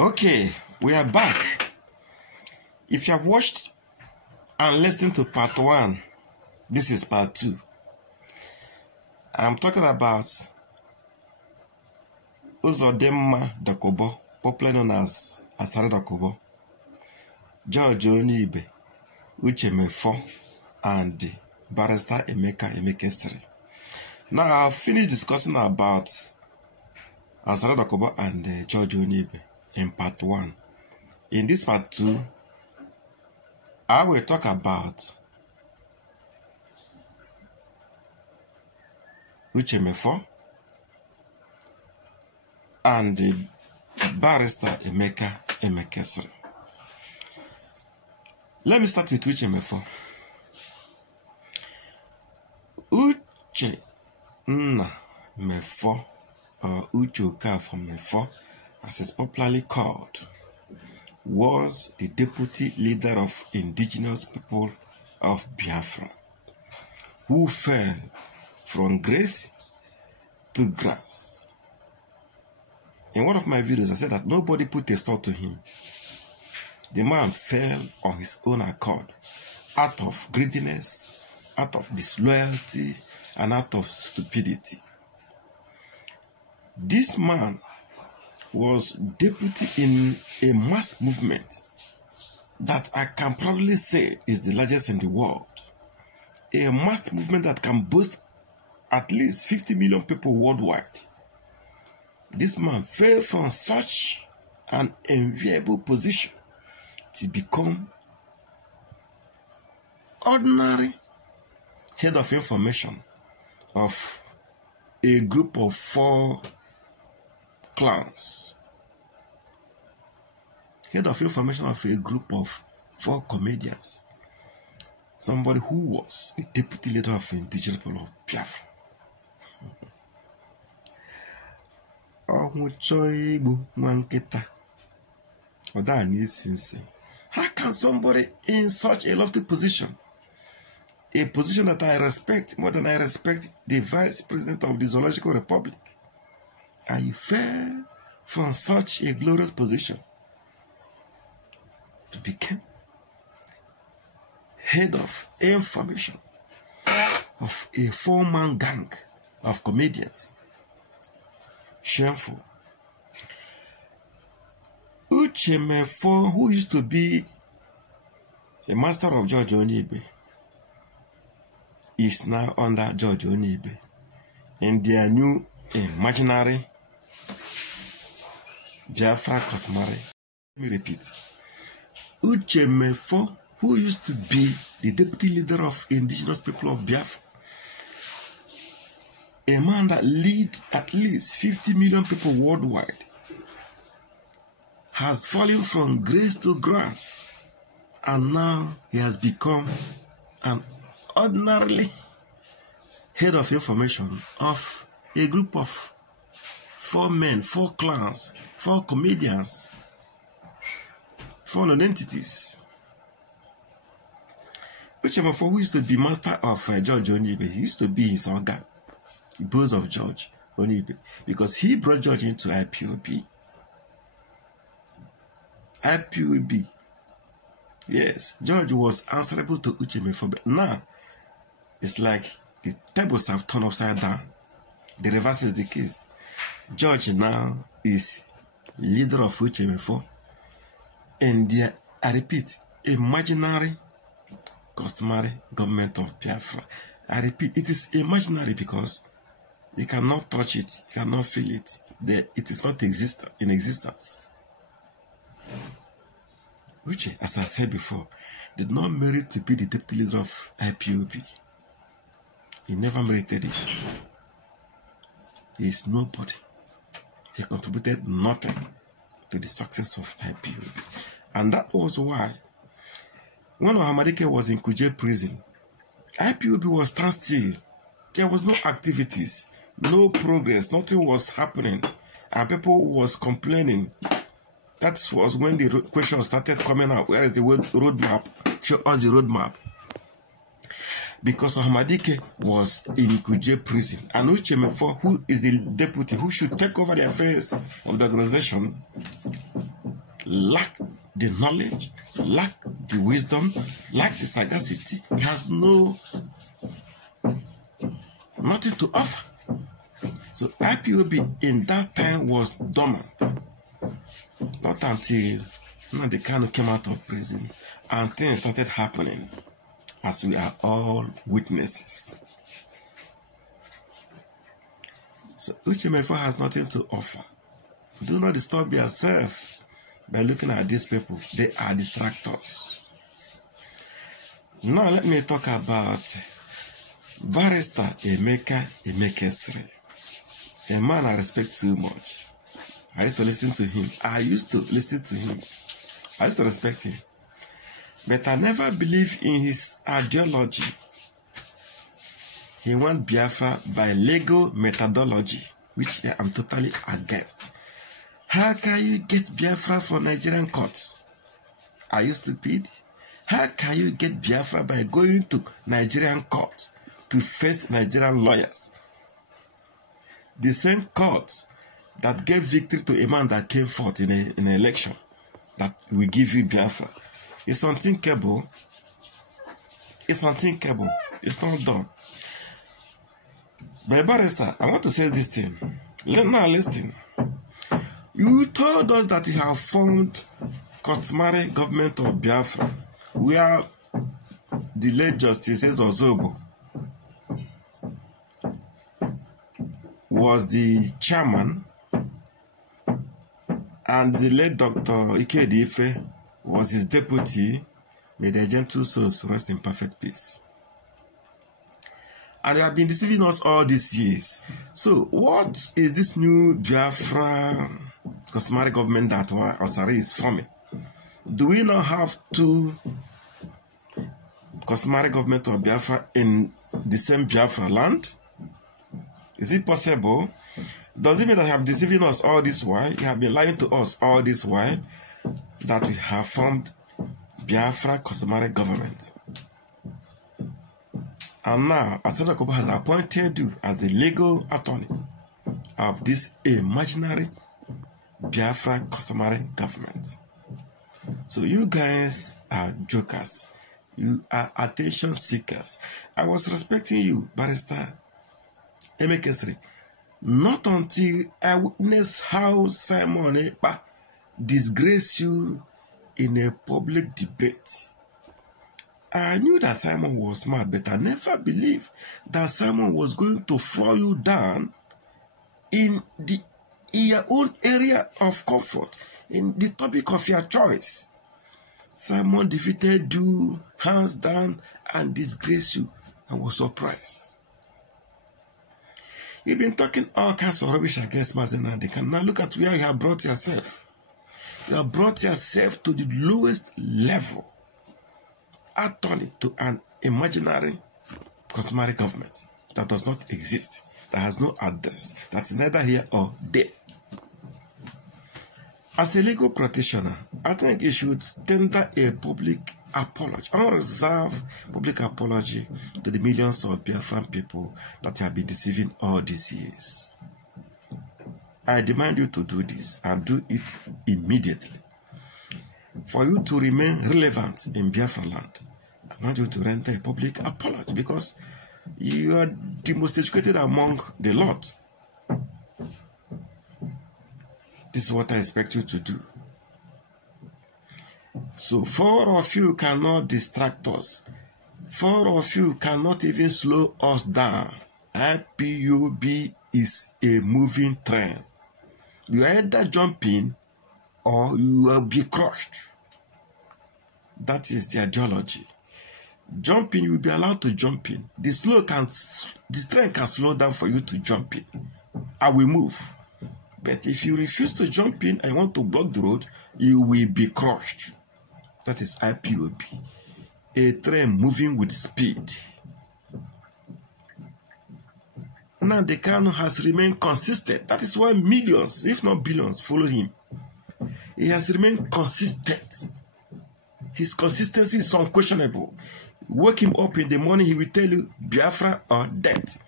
Okay, we are back. If you have watched and listened to part 1, this is part 2. I'm talking about Uzodimma Dakobo, popularly known as Asare Dakobo, George Onibe, Uche Mefo, and Barrister Emeka Emekesiri. Now I've finished discussing about Asare Dakobo and George Onibe in part 1. In this part 2, I will talk about Uche Mefo and Barrister Emeka Emekesiri. Let me start with Uche Mefo. Uche Mefo, or Uche Okafo Mefo, as it's popularly called, was the deputy leader of indigenous people of Biafra, who fell from grace to grass. In one of my videos, I said that nobody put a stop to him. The man fell on his own accord, out of greediness, out of disloyalty, and out of stupidity. This man was deputy in a mass movement that I can proudly say is the largest in the world. A mass movement that can boast at least 50 million people worldwide. This man fell from such an enviable position to become ordinary head of information of a group of 4 clans. Head of information of a group of 4 comedians. Somebody who was the deputy leader of the indigenous people of Biafra. How can somebody in such a lofty position, a position that I respect more than I respect the Vice President of the Zoological Republic, and you fell from such a glorious position to become head of information of a 4-man gang of comedians? Shameful. Uche Mefo, who used to be a master of George Onibe, is now under George Onibe in their new imaginary Biafra customary. Let me repeat. Uche Mefo, who used to be the deputy leader of indigenous people of Biafra, a man that lead at least 50 million people worldwide, has fallen from grace to grass, and now he has become an ordinarily head of information of a group of 4 men, 4 clans, 4 comedians, 4 non-entities. Uche Mefo, who used to be master of George Onibe, he used to be his organ, the boss of George Onibe, because he brought George into IPOB. IPOB. Yes, George was answerable to Uche Mefo, but now it's like the tables have turned upside down. The reverse is the case. George now is leader of Uche Mefo, and I repeat, imaginary customary government of Biafra. I repeat, it is imaginary because you cannot touch it, you cannot feel it. It is not in existence. Uche, as I said before, did not merit to be the deputy leader of IPOB. He never merited it. He is nobody. He contributed nothing to the success of IPOB. And that was why, when Ohamadike was in Kuje prison, IPOB was standstill. There was no activities, no progress, nothing was happening, and people was complaining. That was when the question started coming out. Where is the roadmap? Show us the roadmap. Because Ohamadike was in Kuje prison, and Uche Mefo, who is the deputy, who should take over the affairs of the organization, lack the knowledge, lack the wisdom, lack the sagacity. He has nothing to offer. So IPOB in that time was dormant. Not until Nnamdi Kanu came out of prison and things started happening, as we are all witnesses. So Uche Mefo has nothing to offer. Do not disturb yourself by looking at these people. They are distractors. Now let me talk about Barrister Emeka Emekesiri, a man I respect too much. I used to listen to him. I used to respect him. But I never believed in his ideology. He wants Biafra by legal methodology, which I am totally against. How can you get Biafra from Nigerian courts? Are you stupid? How can you get Biafra by going to Nigerian court to face Nigerian lawyers? The same court that gave victory to a man that came forth in an election, that will give you Biafra. It's unthinkable. It's unthinkable. It's not done. But Barrister, I want to say this thing. Now listen. You told us that you have formed customary government of Biafra, where the late Justice Ozobo was the chairman, and the late Dr. Ikedi Ife was his deputy. May their gentle souls rest in perfect peace. And they have been deceiving us all these years. So what is this new Biafra customary government that Osari is forming? Do we now have two customary government of Biafra in the same Biafra land? Is it possible? Does it mean that you have deceiving us all this while? You have been lying to us all this while that we have formed Biafra customary government? And now, Asada Kobo has appointed you as the legal attorney of this imaginary Biafra customary government. So you guys are jokers. You are attention seekers. I was respecting you, Barrister Emekesiri, not until I witnessed how Simon Ekpa disgraced you in a public debate. I knew that Simon was smart, but I never believed that Simon was going to throw you down in your own area of comfort, in the topic of your choice. Simon defeated you hands down and disgraced you. I was surprised. You've been talking all kinds of rubbish against Mazi Nnamdi Kanu. Now look at where you have brought yourself. You have brought yourself to the lowest level. Attorney to an imaginary customary government that does not exist, that has no address, that is neither here or there. As a legal practitioner, I think you should tender a public apology, unreserved public apology to the millions of Biafran people that have been deceiving all these years. I demand you to do this and do it immediately. For you to remain relevant in Biafra land, I want you to render a public apology because you are the most educated among the lot. This is what I expect you to do. So 4 of you cannot distract us. 4 of you cannot even slow us down. IPOB is a moving train. You either jump in or you will be crushed. That is the ideology. Jump in, you will be allowed to jump in. The train can slow down for you to jump in. I will move. But if you refuse to jump in and want to block the road, you will be crushed. That is IPOB. A train moving with speed. Nnamdi Kanu has remained consistent. That is why millions, if not billions, follow him. He has remained consistent. His consistency is unquestionable. Wake him up in the morning, he will tell you Biafra or death.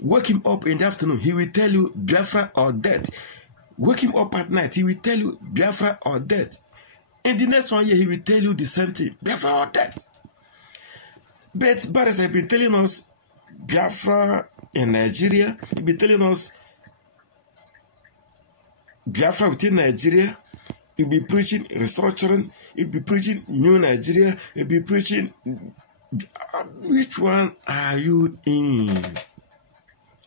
Wake him up in the afternoon, he will tell you Biafra or death. Wake him up at night, he will tell you Biafra or death. In the next 1 year, he will tell you the same thing. Biafra or death. But Barrister has been telling us Biafra in Nigeria. He's been telling us Biafra within Nigeria. He'll be preaching restructuring. He'll be preaching new Nigeria. He'll be preaching. Which one are you in?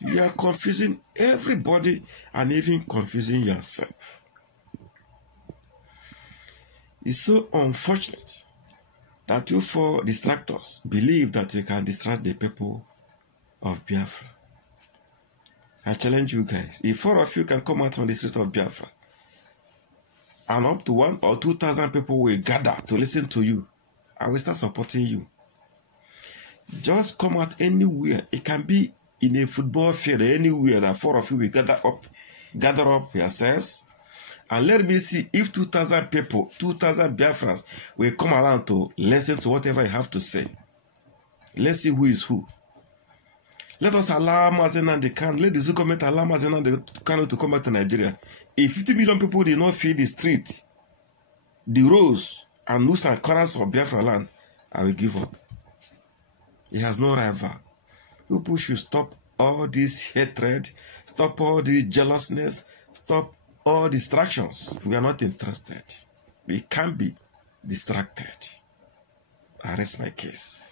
You are confusing everybody and even confusing yourself. It's so unfortunate that you four distractors believe that you can distract the people of Biafra. I challenge you guys, if 4 of you can come out on the street of Biafra and up to 1,000 or 2,000 people will gather to listen to you, I will start supporting you. Just come out anywhere. It can be in a football field, anywhere that 4 of you will gather up yourselves. And let me see if 2,000 people, 2,000 Biafrans will come around to listen to whatever you have to say. Let's see who is who. Let us allow Mazi Nnamdi Kanu, let the Zoo government allow Mazi Nnamdi Kanu to come back to Nigeria. If 50 million people did not feed the street, the roads and nooks and corners of Biafra land, I will give up. He has no rival. People should stop all this hatred, stop all this jealousness, stop all distractions. We are not interested. We can't be distracted. I rest my case.